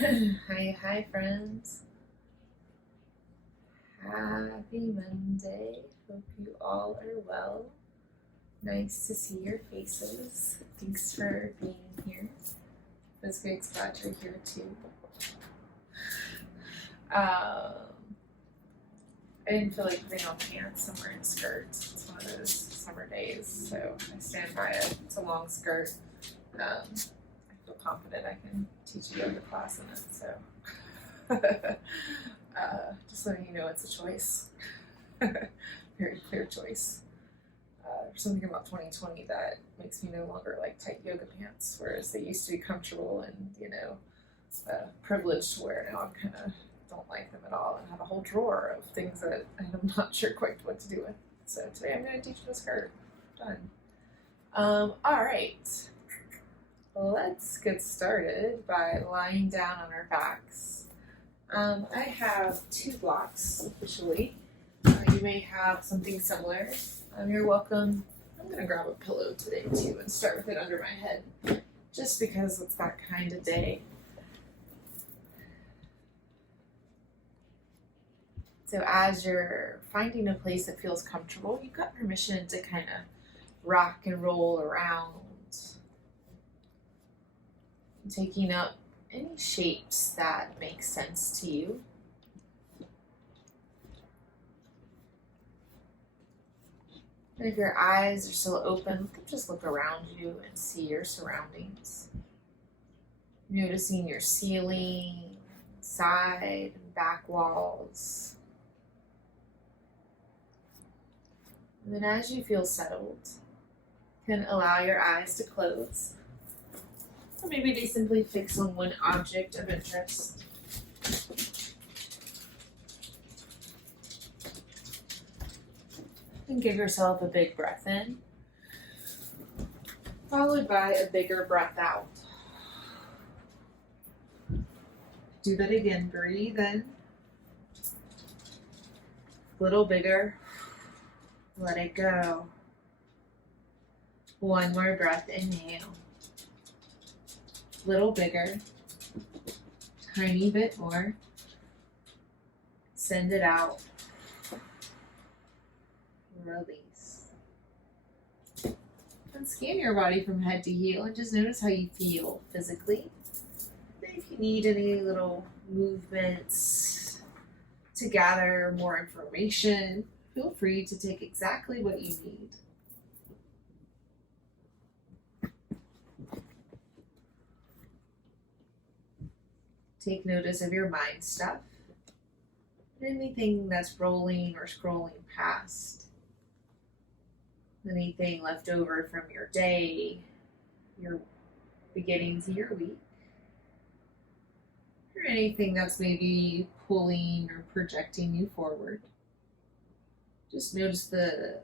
Hi, friends. Happy Monday. Hope you all are well. Nice to see your faces. Thanks for being here. Ms. Griggs, glad you're here too. I didn't feel like putting on pants. I'm wearing a skirt. It's one of those summer days, so I stand by it. It's a long skirt. I feel confident I can teach a yoga class in it, so just letting you know it's a choice. Very clear choice. There's something about 2020 that makes me no longer like tight yoga pants, whereas they used to be comfortable and, privileged to wear. Now I'm kind of don't like them at all and have a whole drawer of things that I'm not sure quite what to do with. So today I'm going to teach you a skirt. Done. All right. Let's get started by lying down on our backs. I have 2 blocks officially. You may have something similar. You're welcome. I'm going to grab a pillow today too and start with it under my head, just because it's that kind of day. So as you're finding a place that feels comfortable, you've got permission to kind of rock and roll around, taking up any shapes that make sense to you. And if your eyes are still open, just look around you and see your surroundings. Noticing your ceiling, side and back walls. And then as you feel settled, you can allow your eyes to close. Or maybe they simply fix on one object of interest. And give yourself a big breath in, followed by a bigger breath out. Do that again. Breathe in. A little bigger. Let it go. One more breath. Inhale. Little bigger. Tiny bit more. Send it out. Release. And scan your body from head to heel and just notice how you feel physically. If you need any little movements to gather more information, feel free to take exactly what you need. Take notice of your mind stuff, anything that's rolling or scrolling past, anything left over from your day, your beginnings of your week, or anything that's maybe pulling or projecting you forward. Just notice the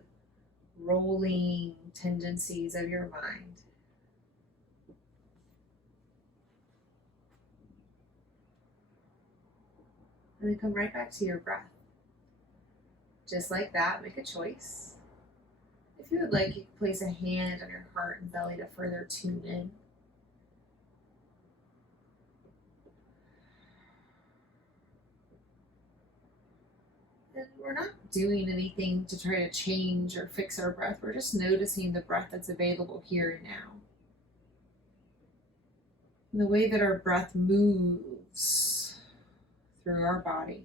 rolling tendencies of your mind. And then come right back to your breath. Just like that, make a choice. If you would like, you can place a hand on your heart and belly to further tune in. And we're not doing anything to try to change or fix our breath. We're just noticing the breath that's available here and now. And the way that our breath moves through our body.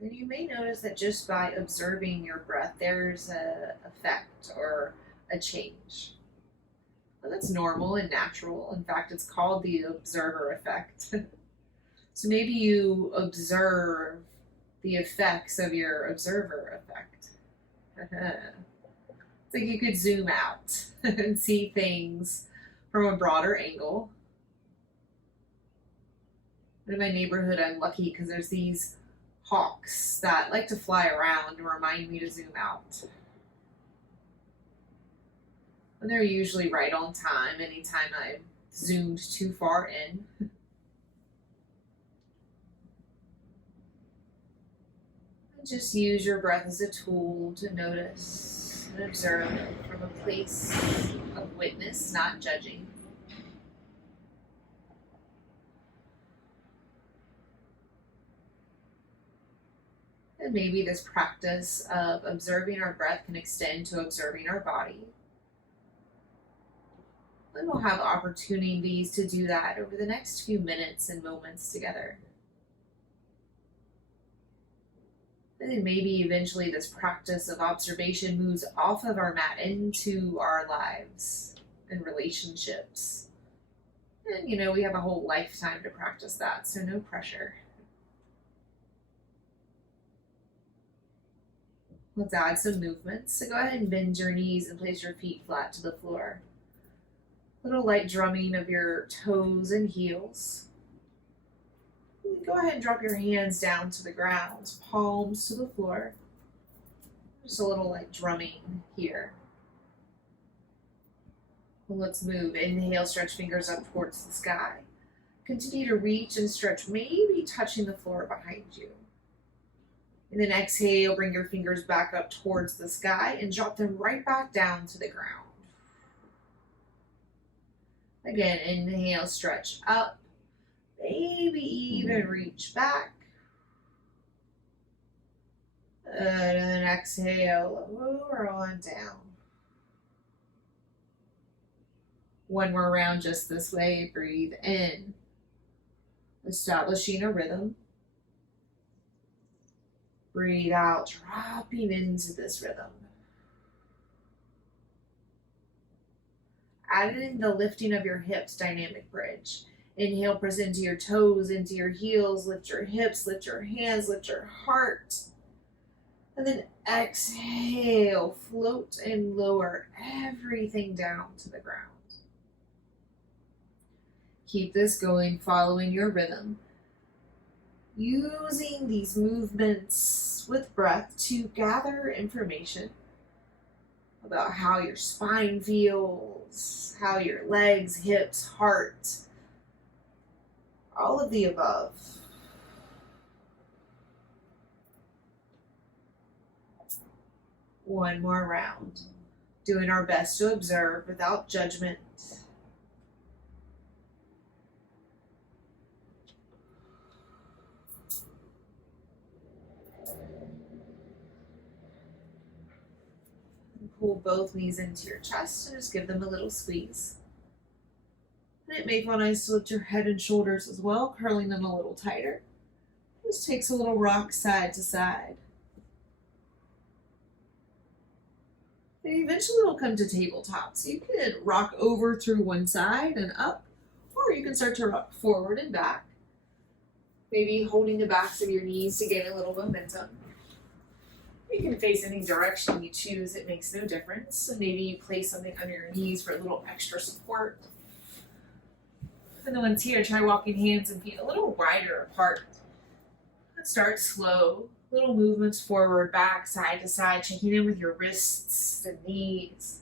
And you may notice that just by observing your breath, there's an effect or a change. Well, that's normal and natural. In fact, it's called the observer effect. So maybe you observe the effects of your observer effect. It's like you could zoom out and see things from a broader angle. In my neighborhood, I'm lucky because there's these hawks that like to fly around and remind me to zoom out. And they're usually right on time anytime I've zoomed too far in. Just use your breath as a tool to notice and observe from a place of witness, not judging. And maybe this practice of observing our breath can extend to observing our body. And we'll have opportunities to do that over the next few minutes and moments together. And then maybe eventually this practice of observation moves off of our mat into our lives and relationships. And we have a whole lifetime to practice that, so no pressure. Let's add some movements. So go ahead and bend your knees and place your feet flat to the floor. Little light drumming of your toes and heels. Go ahead and drop your hands down to the ground, palms to the floor. Just a little light drumming here. Well, let's move. Inhale, stretch fingers up towards the sky. Continue to reach and stretch, maybe touching the floor behind you. And then exhale, bring your fingers back up towards the sky and drop them right back down to the ground. Again, inhale, stretch up. Maybe even reach back. And then exhale, lower on down. One more round just this way. Breathe in. Establishing a rhythm. Breathe out, dropping into this rhythm. Add in the lifting of your hips, dynamic bridge. Inhale, press into your toes, into your heels, lift your hips, lift your hands, lift your heart. And then exhale, float and lower everything down to the ground. Keep this going, following your rhythm. Using these movements with breath to gather information about how your spine feels, how your legs, hips, heart, all of the above. One more round. Doing our best to observe without judgment. Pull both knees into your chest and just give them a little squeeze. And it may feel nice to lift your head and shoulders as well, curling them a little tighter. Just takes a little rock side to side. And eventually we'll come to tabletop. So you can rock over through one side and up, or you can start to rock forward and back. Maybe holding the backs of your knees to gain a little momentum. You can face any direction you choose, it makes no difference. So maybe you place something under your knees for a little extra support. And then once here, try walking hands and feet a little wider apart. Let's start slow. Little movements forward, back, side to side, checking in with your wrists and knees.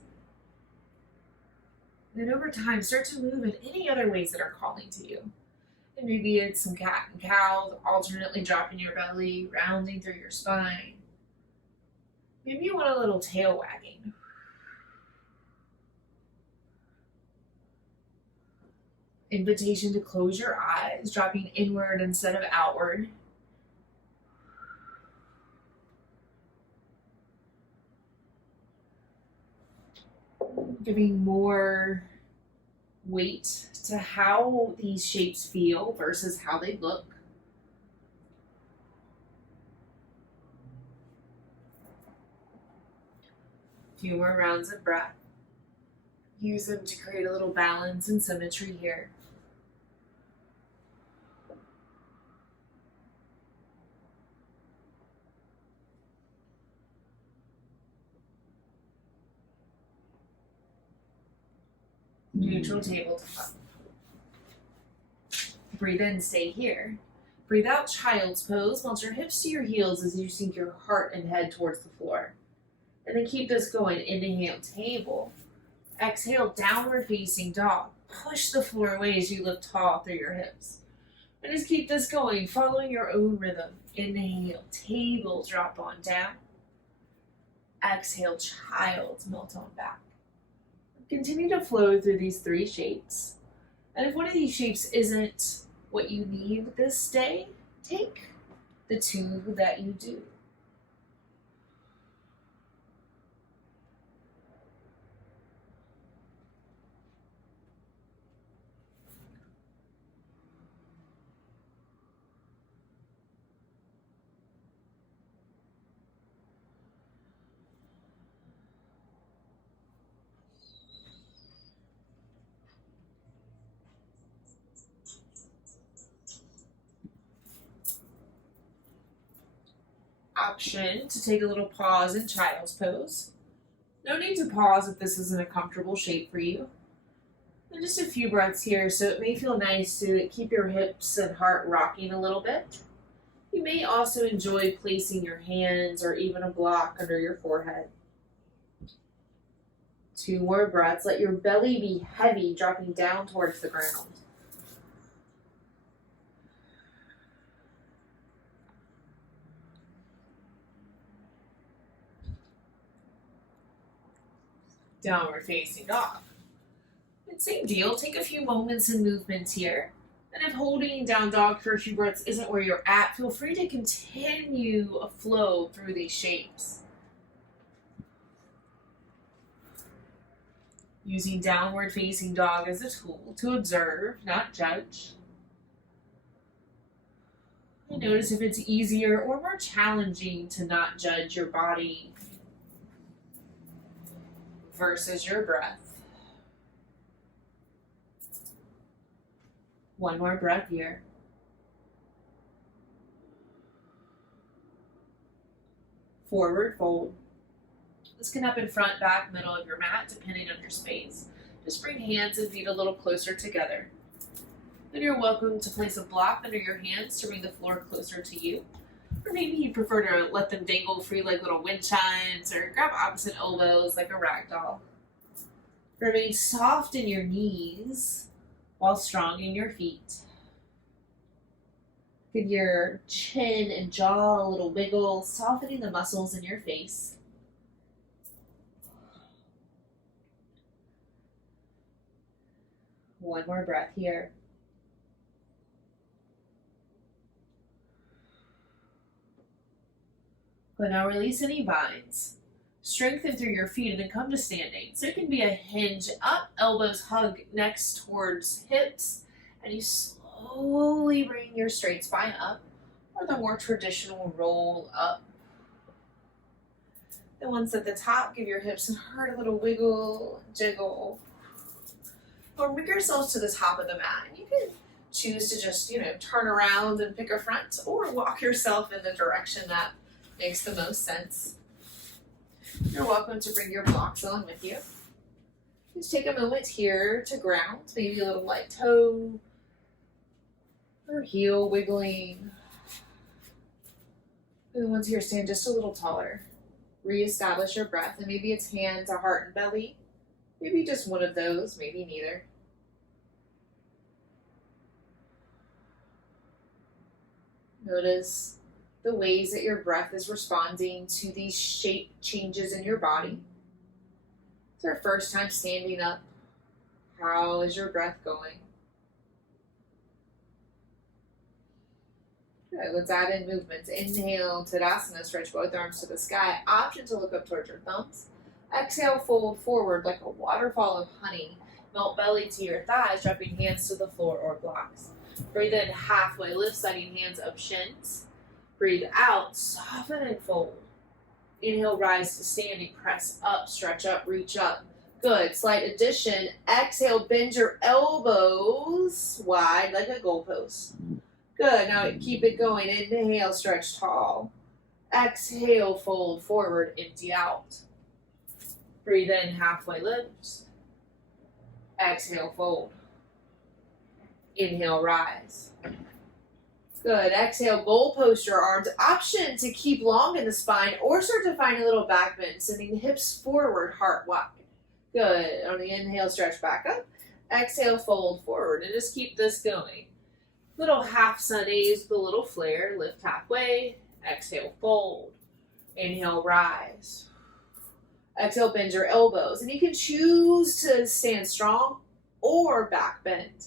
And then over time, start to move in any other ways that are calling to you. And maybe it's some cat and cow, alternately dropping your belly, rounding through your spine. Maybe you want a little tail wagging. Invitation to close your eyes, dropping inward instead of outward. Giving more weight to how these shapes feel versus how they look. Few more rounds of breath. Use them to create a little balance and symmetry here. Neutral tabletop. Breathe in, stay here. Breathe out, child's pose. Melt your hips to your heels as you sink your heart and head towards the floor. And then keep this going. Inhale, table. Exhale, downward facing dog. Push the floor away as you lift tall through your hips. And just keep this going, following your own rhythm. Inhale, table drop on down. Exhale, child melt on back. Continue to flow through these 3 shapes. And if one of these shapes isn't what you need this day, take the 2 that you do. Option to take a little pause in child's pose. No need to pause if this isn't a comfortable shape for you. And just a few breaths here, so it may feel nice to keep your hips and heart rocking a little bit. You may also enjoy placing your hands or even a block under your forehead. 2 more breaths. Let your belly be heavy, dropping down towards the ground. Downward facing dog. And same deal, take a few moments and movements here. And if holding down dog for a few breaths isn't where you're at, feel free to continue a flow through these shapes. Using downward facing dog as a tool to observe, not judge. And notice if it's easier or more challenging to not judge your body versus your breath. 1 more breath here. Forward fold. This can happen front, back, middle of your mat, depending on your space. Just bring hands and feet a little closer together. Then you're welcome to place a block under your hands to bring the floor closer to you. Or maybe you prefer to let them dangle free like little wind chimes, or grab opposite elbows like a rag doll. Remain soft in your knees while strong in your feet. Give your chin and jaw a little wiggle, softening the muscles in your face. One more breath here. But now release any binds. Strengthen through your feet and then come to standing. So it can be a hinge up, elbows hug next towards hips, and you slowly bring your straight spine up, or the more traditional roll up. Then once at the top, give your hips and heart a little wiggle, jiggle. Or bring yourselves to the top of the mat. And you can choose to just, turn around and pick a front, or walk yourself in the direction that makes the most sense. You're welcome to bring your blocks on with you. Just take a moment here to ground, maybe a little light toe or heel wiggling. And then once here, stand just a little taller. Reestablish your breath, and maybe it's hands or heart and belly. Maybe just one of those, maybe neither. Notice the ways that your breath is responding to these shape changes in your body. It's our first time standing up. How is your breath going? Good, let's add in movements. Inhale, Tadasana, stretch both arms to the sky. Option to look up towards your thumbs. Exhale, fold forward like a waterfall of honey. Melt belly to your thighs, dropping hands to the floor or blocks. Breathe in, halfway lift, sliding hands up shins. Breathe out, soften and fold. Inhale, rise to standing, press up, stretch up, reach up. Good, slight addition. Exhale, bend your elbows wide like a goalpost. Good, now keep it going. Inhale, stretch tall. Exhale, fold forward, empty out. Breathe in, halfway lift. Exhale, fold. Inhale, rise. Good. Exhale, goalpost your arms. Option to keep long in the spine or start to find a little back bend, sending the hips forward, heart wide. Good. On the inhale, stretch back up. Exhale, fold forward, and just keep this going. Little half Sundays with a little flare. Lift halfway. Exhale, fold. Inhale, rise. Exhale, bend your elbows. And you can choose to stand strong or back bend.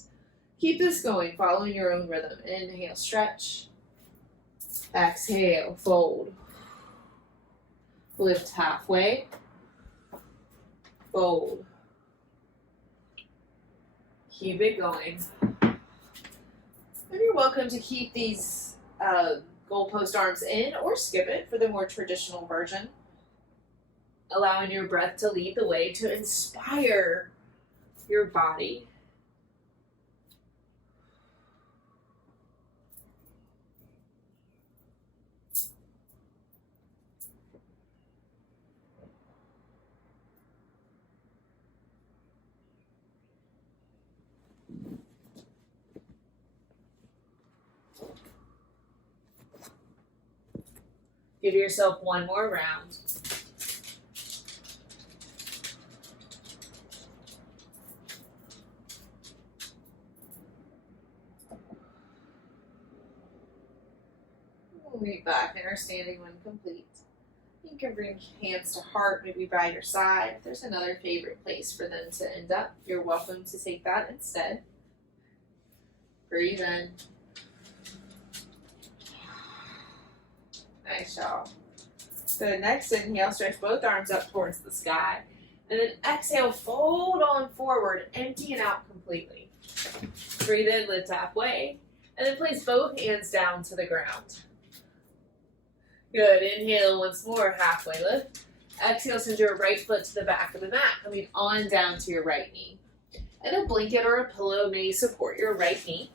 Keep this going, following your own rhythm. Inhale, stretch. Exhale, fold. Lift halfway. Fold. Keep it going. And you're welcome to keep these goalpost arms in or skip it for the more traditional version. Allowing your breath to lead the way to inspire your body. Give yourself one more round. We'll meet back in our standing when complete. You can bring hands to heart, maybe by your side. If there's another favorite place for them to end up, you're welcome to take that instead. Breathe in. Nice, y'all. So next inhale, stretch both arms up towards the sky. And then exhale, fold on forward, empty it out completely. Breathe in, lift halfway. And then place both hands down to the ground. Good. Inhale once more, halfway lift. Exhale, send your right foot to the back of the mat, coming on down to your right knee. And a blanket or a pillow may support your right knee.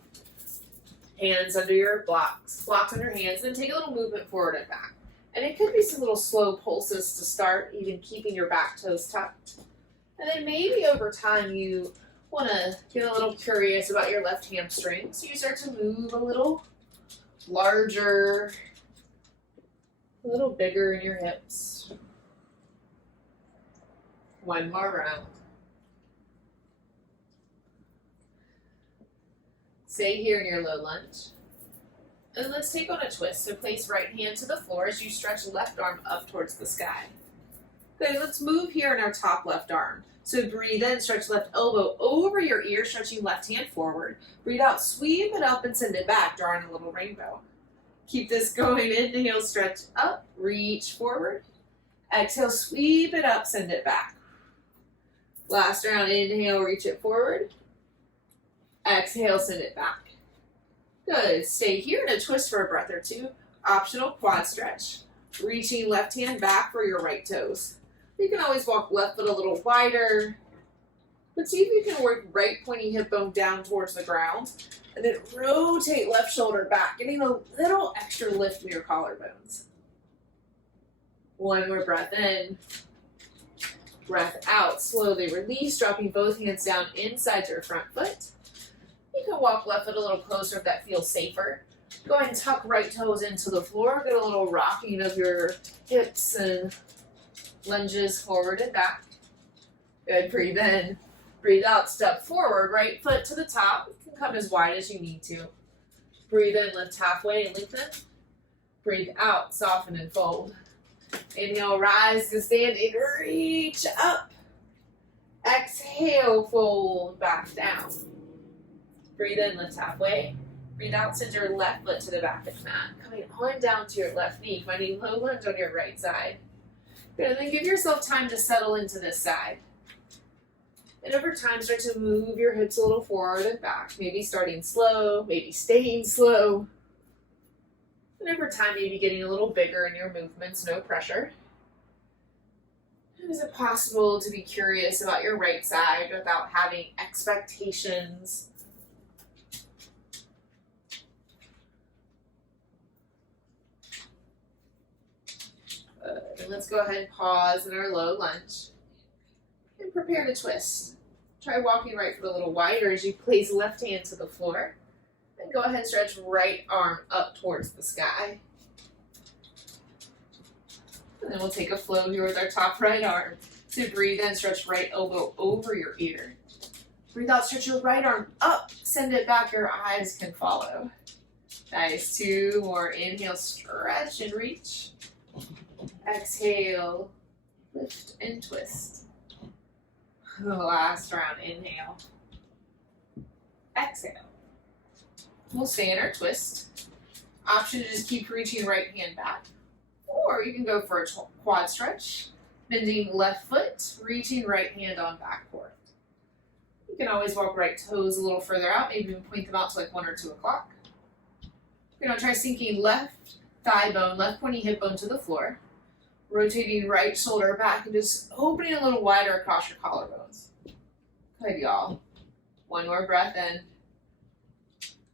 Hands under your blocks under hands, then take a little movement forward and back. And it could be some little slow pulses to start, even keeping your back toes tucked. And then maybe over time you want to get a little curious about your left hamstring. So you start to move a little larger, a little bigger in your hips. One more round. Stay here in your low lunge. And let's take on a twist. So place right hand to the floor as you stretch left arm up towards the sky. Good, let's move here in our top left arm. So breathe in, stretch left elbow over your ear, stretching left hand forward. Breathe out, sweep it up and send it back, drawing a little rainbow. Keep this going. Inhale, stretch up, reach forward. Exhale, sweep it up, send it back. Last round, inhale, reach it forward. Exhale, send it back. Good. Stay here in a twist for a breath or two. Optional quad stretch. Reaching left hand back for your right toes. You can always walk left foot a little wider. But see if you can work right pointy hip bone down towards the ground. And then rotate left shoulder back, getting a little extra lift in your collarbones. One more breath in. Breath out. Slowly release, dropping both hands down inside your front foot. You can walk left foot a little closer if that feels safer. Go ahead and tuck right toes into the floor. Get a little rocking of your hips and lunges forward and back. Good. Breathe in. Breathe out. Step forward. Right foot to the top. You can come as wide as you need to. Breathe in. Lift halfway and lengthen. Breathe out. Soften and fold. Inhale. Rise to stand and reach up. Exhale. Fold back down. Breathe in, lift halfway. Breathe out, send your left foot to the back of the mat. Coming on down to your left knee, finding low lunge on your right side. Good, and then give yourself time to settle into this side. And over time, start to move your hips a little forward and back. Maybe starting slow, maybe staying slow. And over time, maybe getting a little bigger in your movements, no pressure. And is it possible to be curious about your right side without having expectations? And let's go ahead and pause in our low lunge and prepare to twist. Try walking right foot a little wider as you place left hand to the floor. And go ahead and stretch right arm up towards the sky. And then we'll take a flow here with our top right arm. So breathe in, stretch right elbow over your ear. Breathe out, stretch your right arm up, send it back, your eyes can follow. Nice. 2 more. Inhale, stretch and reach. Exhale, lift and twist. Last round. Inhale. Exhale. We'll stay in our twist. Option to just keep reaching right hand back. Or you can go for a quad stretch. Bending left foot, reaching right hand on back forth. You can always walk right toes a little further out, maybe even point them out to like 1 or 2 o'clock. You're gonna try sinking left thigh bone, left pointy hip bone to the floor. Rotating right shoulder back and just opening a little wider across your collarbones. Good, y'all. 1 more breath in.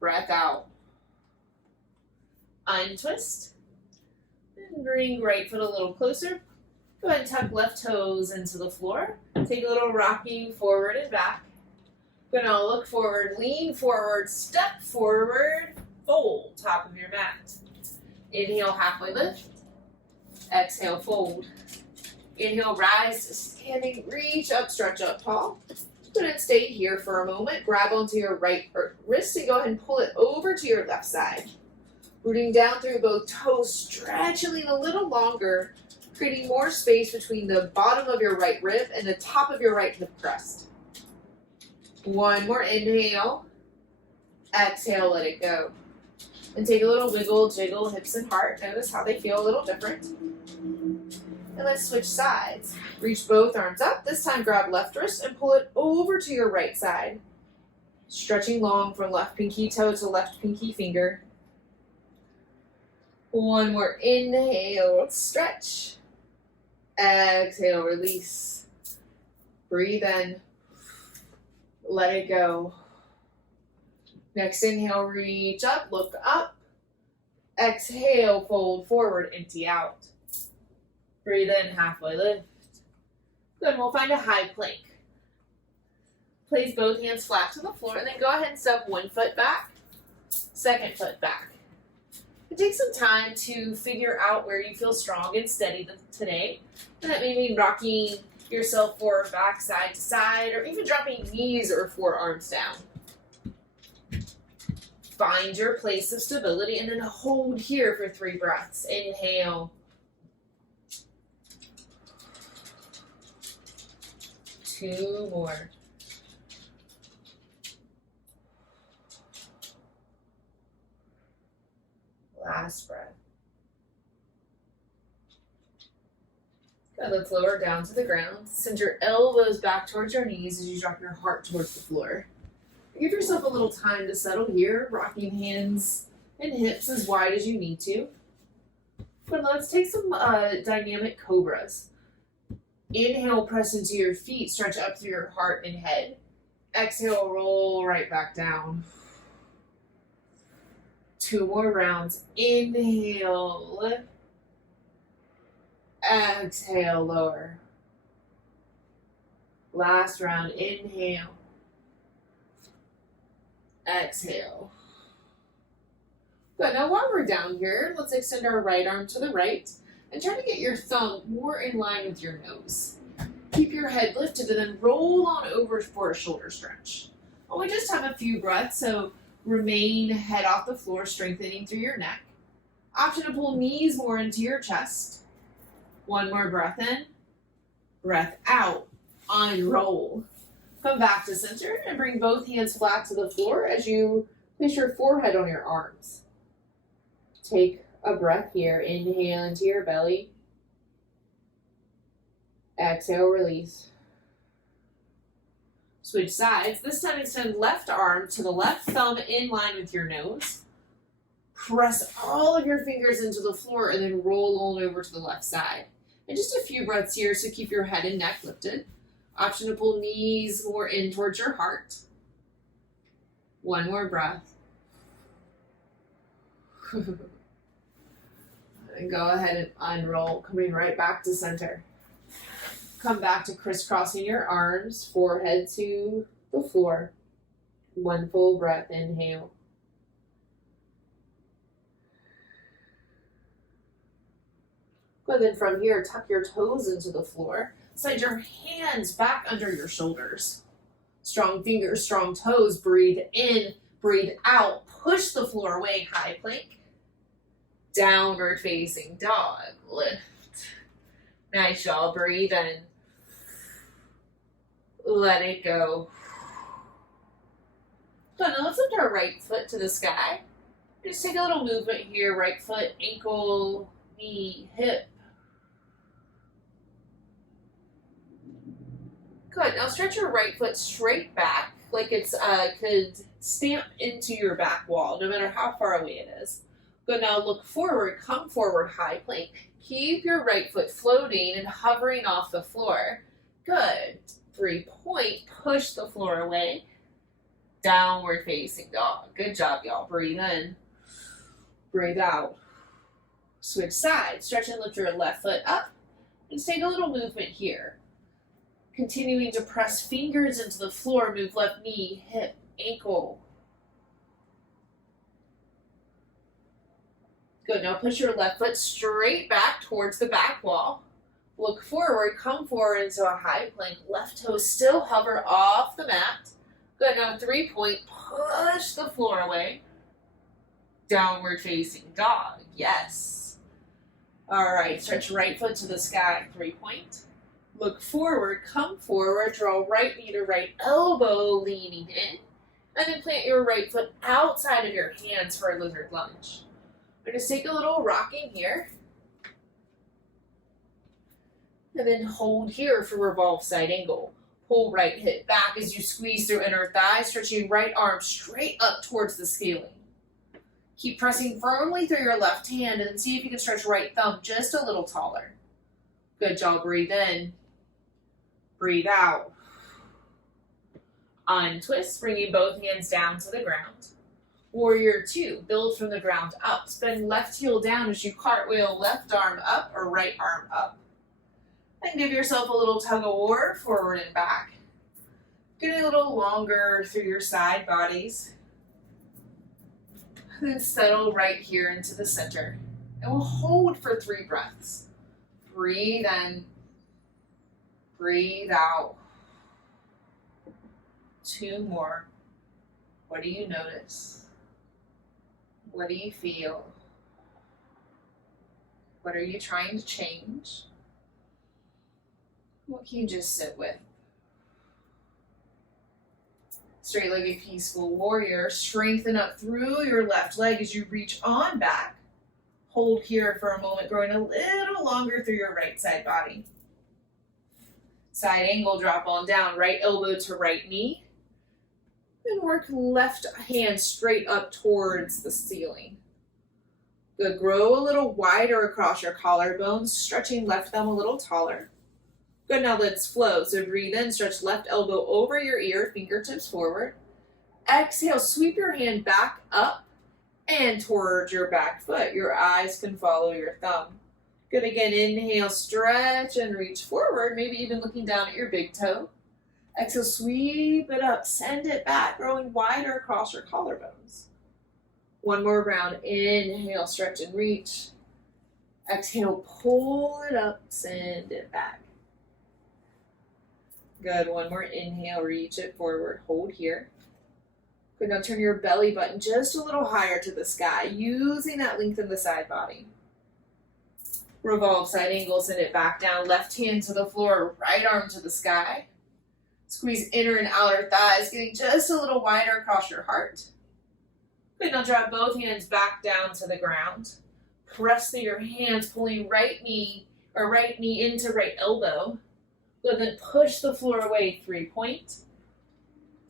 Breath out. Untwist. And bring right foot a little closer. Go ahead and tuck left toes into the floor. Take a little rocking forward and back. Gonna look forward, lean forward, step forward, fold top of your mat. Inhale, halfway lift. Exhale, fold. Inhale, rise to standing, reach up, stretch up tall. Go ahead and stay here for a moment. Grab onto your right wrist and go ahead and pull it over to your left side. Rooting down through both toes, stretching a little longer, creating more space between the bottom of your right rib and the top of your right hip crest. 1 more inhale. Exhale, let it go. And take a little wiggle, jiggle, hips and heart. Notice how they feel a little different. And let's switch sides. Reach both arms up. This time grab left wrist and pull it over to your right side. Stretching long from left pinky toe to left pinky finger. 1 more inhale, stretch. Exhale, release. Breathe in. Let it go. Next inhale, reach up, look up. Exhale, fold forward, empty out. Breathe in, halfway lift. Good, we'll find a high plank. Place both hands flat to the floor and then go ahead and step 1 foot back, 2nd foot back. And take some time to figure out where you feel strong and steady today. And that may mean rocking yourself forward, back, side to side, or even dropping knees or forearms down. Find your place of stability and then hold here for 3 breaths. Inhale. 2 more. Last breath. Good, let's lower down to the ground. Send your elbows back towards your knees as you drop your heart towards the floor. Give yourself a little time to settle here, rocking hands and hips as wide as you need to. But let's take some dynamic cobras. Inhale, press into your feet, stretch up through your heart and head. Exhale, roll right back down. 2 more rounds. Inhale, lift. Exhale, lower. Last round, inhale. Exhale. Good, now while we're down here, let's extend our right arm to the right and try to get your thumb more in line with your nose. Keep your head lifted and then roll on over for a shoulder stretch. And we just have a few breaths, so remain head off the floor, strengthening through your neck. Option to pull knees more into your chest. 1 more breath in, breath out, unroll. Come back to center and bring both hands flat to the floor as you place your forehead on your arms. Take a breath here. Inhale into your belly. Exhale, release. Switch sides. This time extend left arm to the left thumb in line with your nose. Press all of your fingers into the floor and then roll on over to the left side. And just a few breaths here, so keep your head and neck lifted. Option to pull knees more in towards your heart. 1 more breath. And go ahead and unroll, coming right back to center. Come back to crisscrossing your arms, forehead to the floor. 1 full breath, inhale. Good, then from here, tuck your toes into the floor. Slide your hands back under your shoulders. Strong fingers, strong toes. Breathe in, Breathe out, push the floor away, high plank. Downward facing dog, lift. Nice, y'all. Breathe in. Let it go. So now let's lift our right foot to the sky. Just take a little movement here. Right foot, ankle, knee, hip. Good. Now stretch your right foot straight back like it's could stamp into your back wall, no matter how far away it is. Good. Now look forward. Come forward, high plank. Keep your right foot floating and hovering off the floor. Good. 3-point. Push the floor away. Downward facing dog. Good job, y'all. Breathe in. Breathe out. Switch sides. Stretch and lift your left foot up. And take a little movement here. Continuing to press fingers into the floor. Move left knee, hip, ankle. Good. Now push your left foot straight back towards the back wall. Look forward. Come forward into a high plank. Left toe still hover off the mat. Good. Now 3-point. Push the floor away. Downward facing dog. Yes. All right. Stretch right foot to the sky. 3-point. Look forward. Come forward. Draw right knee to right elbow, leaning in. And then plant your right foot outside of your hands for a lizard lunge. We're going to take a little rocking here. And then hold here for revolve side angle. Pull right hip back as you squeeze through inner thigh, stretching right arm straight up towards the ceiling. Keep pressing firmly through your left hand and then see if you can stretch right thumb just a little taller. Good job. Breathe in. Breathe out. Untwist, bringing both hands down to the ground. Warrior 2, build from the ground up. Spin left heel down as you cartwheel left arm up or right arm up. Then give yourself a little tug of war, forward and back. Get a little longer through your side bodies. And then settle right here into the center. And we'll hold for 3 breaths. Breathe in. Breathe out. 2 more. What do you notice? What do you feel? What are you trying to change? What can you just sit with? Straight-legged peaceful warrior. Strengthen up through your left leg as you reach on back. Hold here for a moment, growing a little longer through your right side body. Side angle, drop on down, right elbow to right knee. And work left hand straight up towards the ceiling. Good. Grow a little wider across your collarbones, stretching left thumb a little taller. Good. Now let's flow. So breathe in, stretch left elbow over your ear, fingertips forward. Exhale, sweep your hand back up and towards your back foot. Your eyes can follow your thumb. Good. Again, inhale, stretch and reach forward, maybe even looking down at your big toe. Exhale, sweep it up, send it back, growing wider across your collarbones. 1 more round. Inhale, stretch and reach. Exhale, pull it up, send it back. Good. 1 more inhale, reach it forward, hold here. Good. Now turn your belly button just a little higher to the sky, using that length in the side body. Revolve side angle, send it back down. Left hand to the floor, right arm to the sky. Squeeze inner and outer thighs, getting just a little wider across your heart. Good. Now drop both hands back down to the ground. Press through your hands, pulling right knee into right elbow. Good. Then push the floor away, 3-point.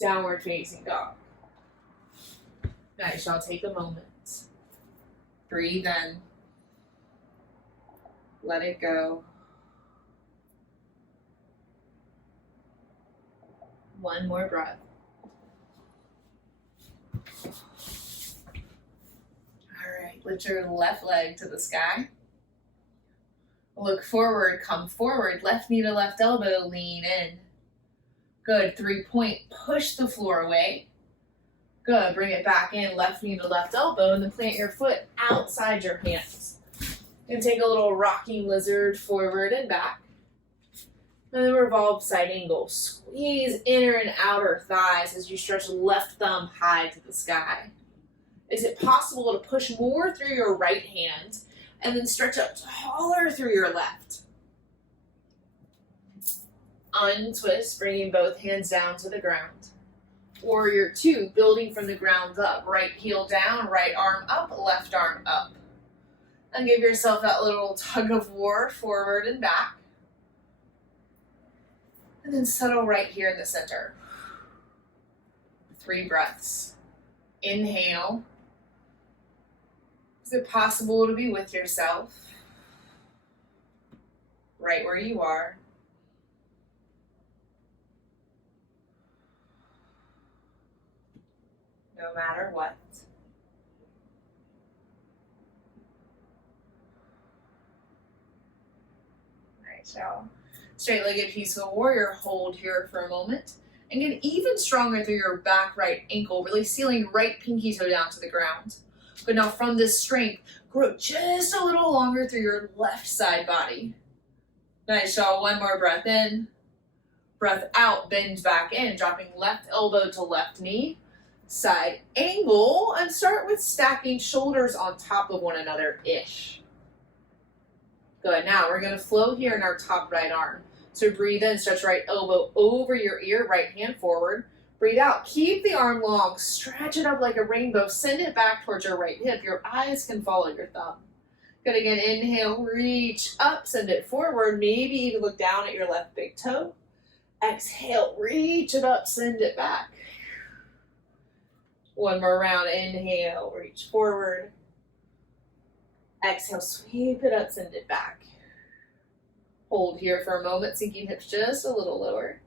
Downward facing dog. Nice. Y'all take a moment. Breathe in. Let it go. 1 more breath. All right, lift your left leg to the sky. Look forward, come forward, left knee to left elbow, lean in. Good. 3-point, push the floor away. Good. Bring it back in, left knee to left elbow, and then plant your foot outside your hands. And take a little rocking lizard forward and back. And then revolve side angle. Squeeze inner and outer thighs as you stretch left thumb high to the sky. Is it possible to push more through your right hand and then stretch up taller through your left? Untwist, bringing both hands down to the ground. Warrior 2, building from the ground up. Right heel down, right arm up, left arm up. And give yourself that little tug of war forward and back. And then settle right here in the center. 3 breaths. Inhale. Is it possible to be with yourself? Right where you are. No matter what. Nice, y'all. Straight-legged peaceful warrior, hold here for a moment. And get even stronger through your back right ankle, really sealing right pinky toe down to the ground. But now from this strength, grow just a little longer through your left side body. Nice, y'all. One more breath in. Breath out, bend back in, dropping left elbow to left knee. Side angle, and start with stacking shoulders on top of one another-ish. Good. Now we're going to flow here in our top right arm. So breathe in, stretch right elbow over your ear, right hand forward. Breathe out. Keep the arm long. Stretch it up like a rainbow. Send it back towards your right hip. Your eyes can follow your thumb. Good. Again, inhale, reach up, send it forward. Maybe even look down at your left big toe. Exhale, reach it up, send it back. One more round. Inhale, reach forward. Exhale, sweep it up, send it back. Hold here for a moment, sinking hips just a little lower.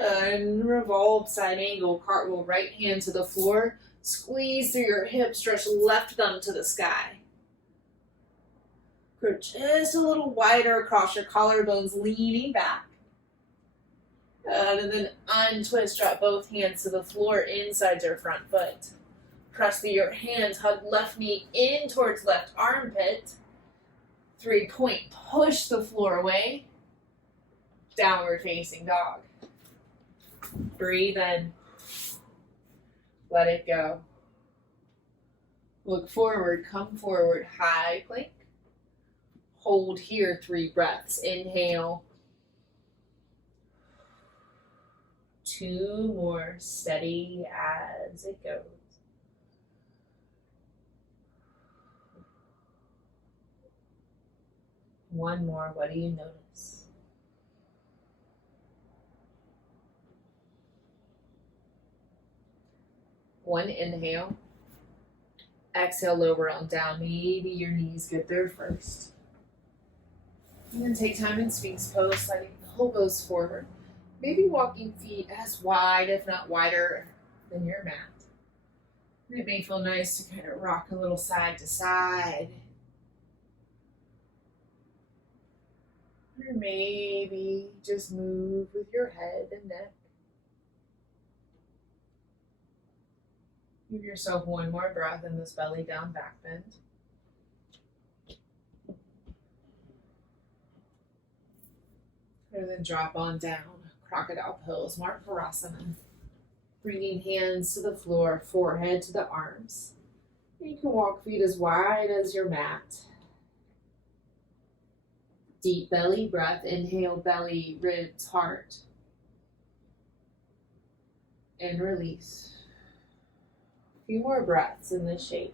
And revolve side angle, cartwheel right hand to the floor. Squeeze through your hips, stretch left thumb to the sky. Grow just a little wider across your collarbones, leaning back. And then untwist, drop both hands to the floor inside your front foot. Press through your hands, hug left knee in towards left armpit. 3-point, push the floor away. Downward facing dog. Breathe in. Let it go. Look forward, come forward, high plank. Hold here 3 breaths. Inhale. 2 more, steady as it goes. One more, what do you notice? One inhale. Exhale, lower on down. Maybe your knees get there first. And then take time in Sphinx pose, sliding elbows forward. Maybe walking feet as wide, if not wider, than your mat. And it may feel nice to kind of rock a little side to side. Or maybe just move with your head and neck. Give yourself one more breath in this belly down back bend. And then drop on down. Crocodile pose, Markarasana. Bringing hands to the floor, forehead to the arms. You can walk feet as wide as your mat. Deep belly breath. Inhale, belly, ribs, heart. And release. A few more breaths in this shape.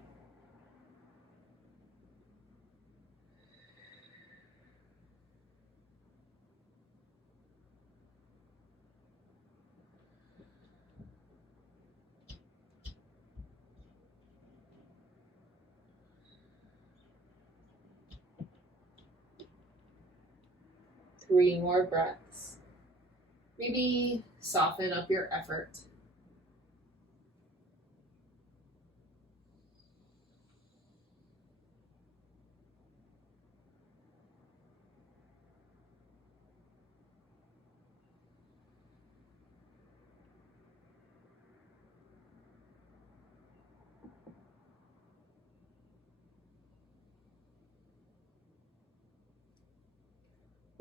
Three more breaths. Maybe soften up your effort.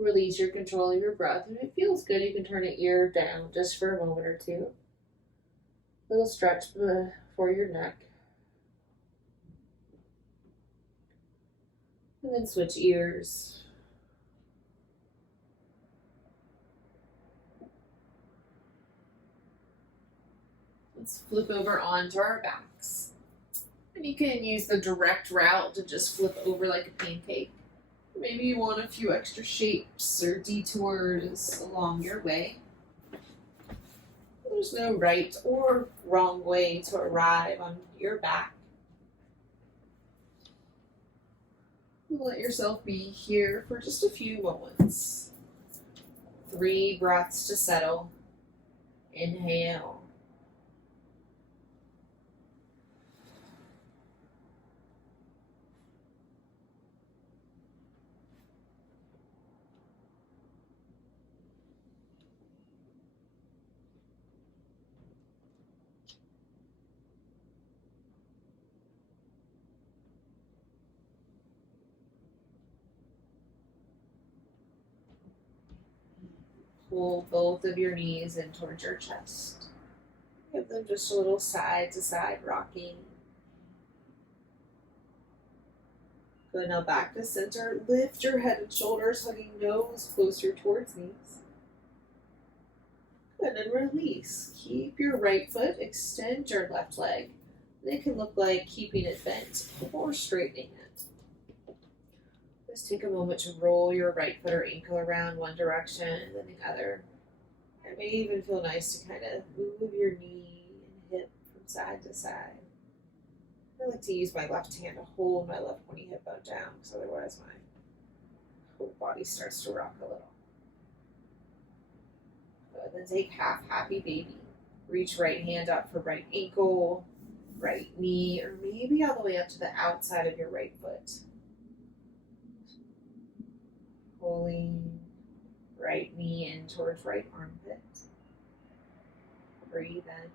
Release your control of your breath. If it feels good, you can turn it ear down just for a moment or two. Little stretch for your neck. And then switch ears. Let's flip over onto our backs. And you can use the direct route to just flip over like a pancake. Maybe you want a few extra shapes or detours along your way. There's no right or wrong way to arrive on your back. Let yourself be here for just a few moments. 3 breaths to settle. Inhale. Pull both of your knees in towards your chest. Give them just a little side to side rocking. Good, now back to center. Lift your head and shoulders, hugging nose closer towards knees. Good, and release. Keep your right foot, extend your left leg. It can look like keeping it bent or straightening it. Just take a moment to roll your right foot or ankle around one direction and then the other. It may even feel nice to kind of move your knee and hip from side to side. I like to use my left hand to hold my left pointy hip bone down because otherwise my whole body starts to rock a little. Good. Then take half happy baby. Reach right hand up for right ankle, right knee, or maybe all the way up to the outside of your right foot. Pulling right knee in towards right armpit. Breathe in.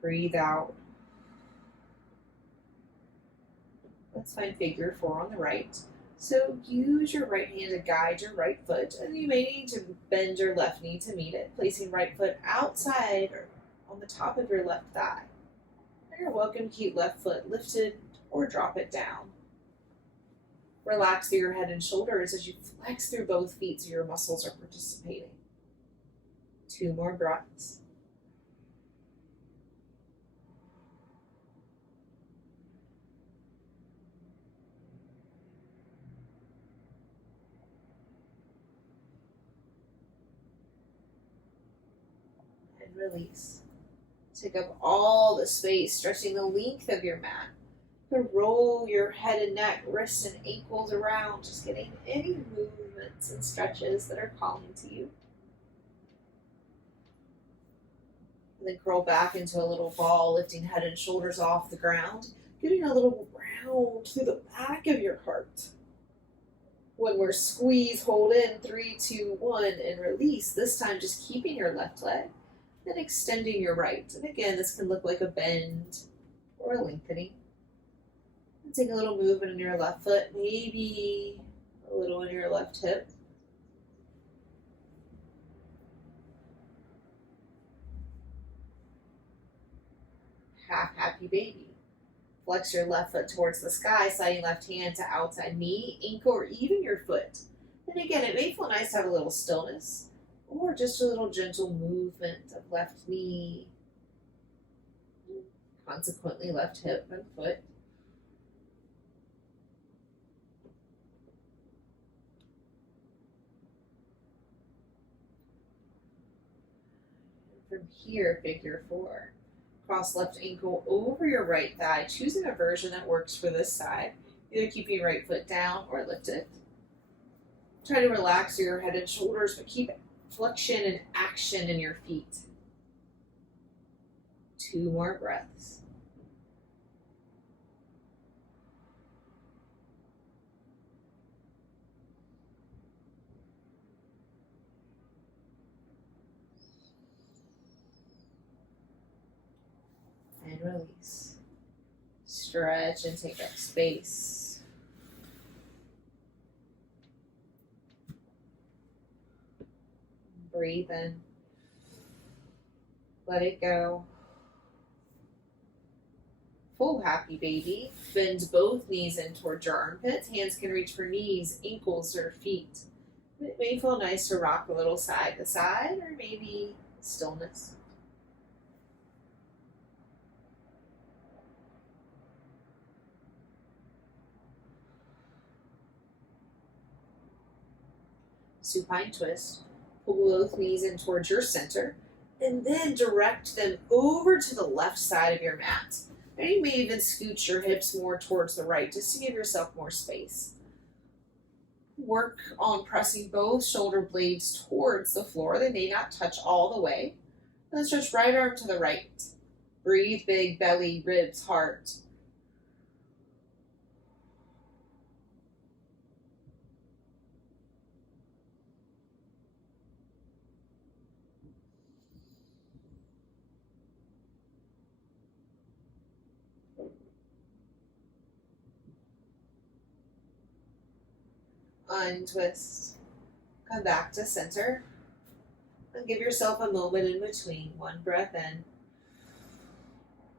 Breathe out. Let's find figure 4 on the right. So use your right hand to guide your right foot, and you may need to bend your left knee to meet it, placing right foot outside or on the top of your left thigh. And you're welcome to keep left foot lifted or drop it down. Relax through your head and shoulders as you flex through both feet so your muscles are participating. 2 more breaths. And release. Take up all the space, stretching the length of your mat. To roll your head and neck, wrists and ankles around, just getting any movements and stretches that are calling to you. And then curl back into a little ball, lifting head and shoulders off the ground, getting a little round through the back of your heart. When we're squeeze, hold in, 3, 2, 1, and release. This time just keeping your left leg, then extending your right. And again, this can look like a bend or a lengthening. Take a little movement in your left foot, maybe a little in your left hip. Half happy baby. Flex your left foot towards the sky, sliding left hand to outside knee, ankle, or even your foot. And again, it may feel nice to have a little stillness or just a little gentle movement of left knee, consequently left hip and foot. From here, figure 4. Cross left ankle over your right thigh, choosing a version that works for this side. Either keep your right foot down or lift it. Try to relax your head and shoulders, but keep flexion and action in your feet. 2 more breaths. And release. Stretch and take up space. Breathe in. Let it go. Full happy baby. Bend both knees in towards your armpits. Hands can reach for knees, ankles, or feet. It may feel nice to rock a little side to side, or maybe stillness. Supine twist. Pull both knees in towards your center, and then direct them over to the left side of your mat. And you may even scoot your hips more towards the right just to give yourself more space. Work on pressing both shoulder blades towards the floor. They may not touch all the way. And then stretch right arm to the right. Breathe big, belly, ribs, heart. Untwist. Come back to center. And give yourself a moment in between. One breath in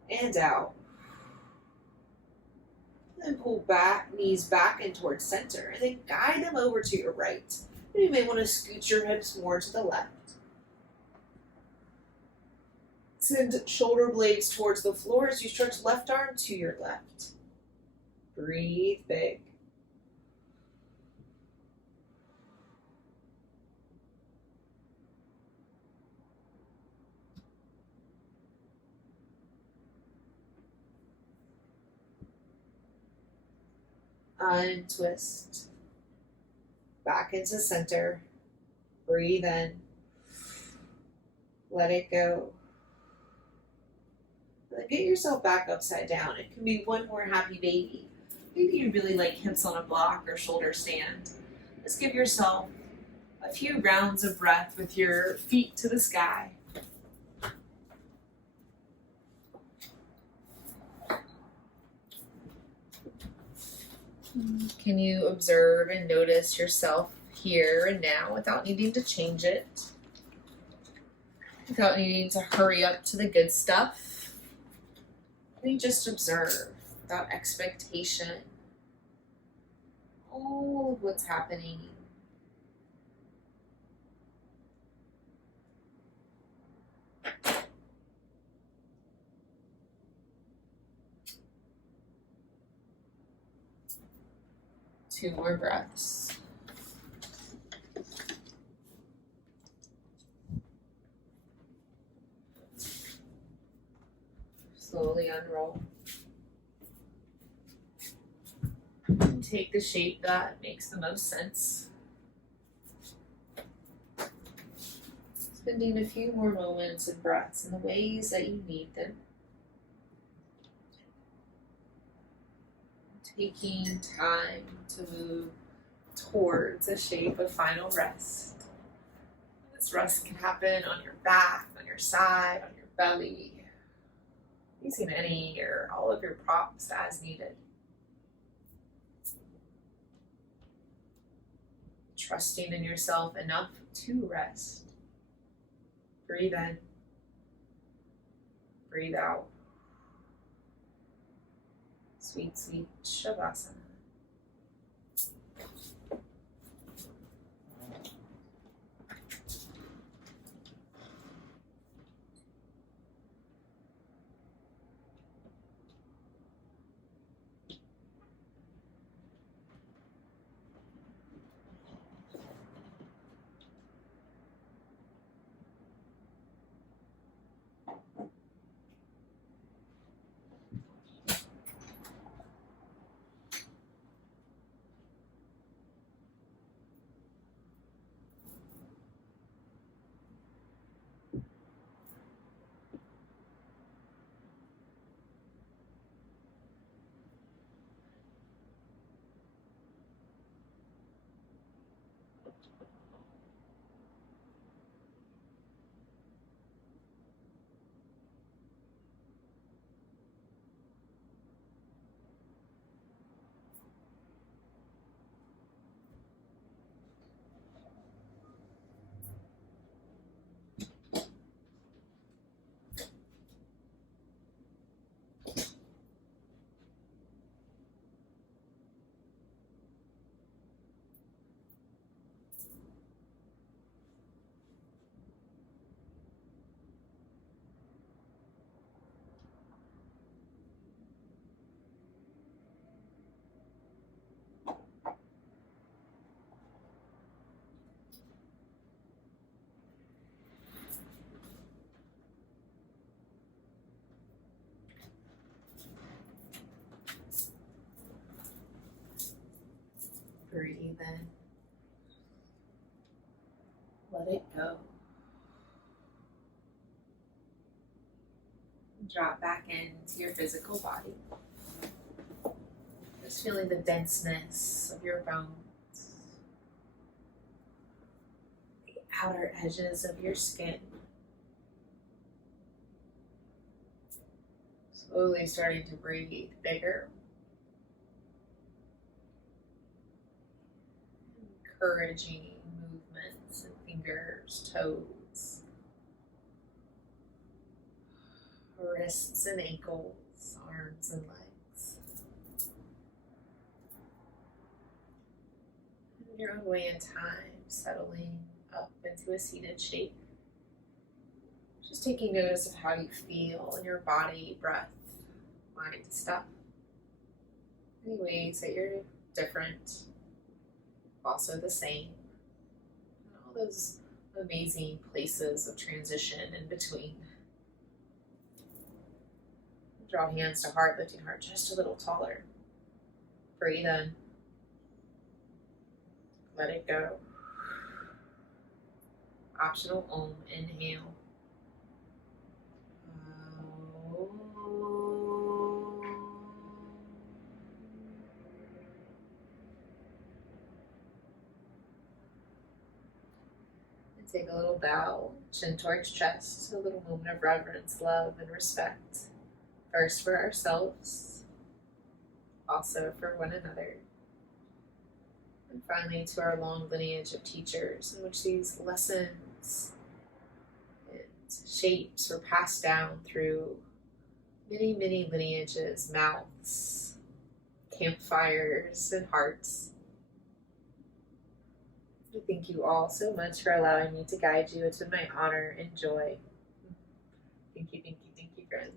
and out. Then pull back, knees back in towards center, and then guide them over to your right. And you may want to scoot your hips more to the left. Send shoulder blades towards the floor as you stretch left arm to your left. Breathe big. Untwist. Back into center. Breathe in. Let it go. And then get yourself back upside down. It can be one more happy baby. Maybe you really like hips on a block or shoulder stand. Just give yourself a few rounds of breath with your feet to the sky. Can you observe and notice yourself here and now without needing to change it? Without needing to hurry up to the good stuff? Can you just observe without expectation all of what's happening? Two more breaths. Slowly unroll. And take the shape that makes the most sense. Spending a few more moments and breaths in the ways that you need them. Taking time to move towards a shape of final rest. This rest can happen on your back, on your side, on your belly, using any or all of your props as needed. Trusting in yourself enough to rest. Breathe in. Breathe out. Sweet, sweet Shavasana. breathe in. Let it go. Drop back into your physical body. Just feeling the denseness of your bones, the outer edges of your skin. Slowly starting to breathe bigger. Encouraging movements in fingers, toes, wrists and ankles, arms and legs. In your own way and time, settling up into a seated shape. Just taking notice of how you feel in your body, breath, mind, stuff. Any ways that you're different, also the same. And all those amazing places of transition in between. Draw hands to heart, lifting heart just a little taller. Breathe in. Let it go. Optional Om, inhale. And take a little bow, chin towards chest, a little moment of reverence, love, and respect. First for ourselves, also for one another. And finally to our long lineage of teachers in which these lessons and shapes were passed down through many, many lineages, mouths, campfires, and hearts. I thank you all so much for allowing me to guide you. It's been my honor and joy. Thank you, friends.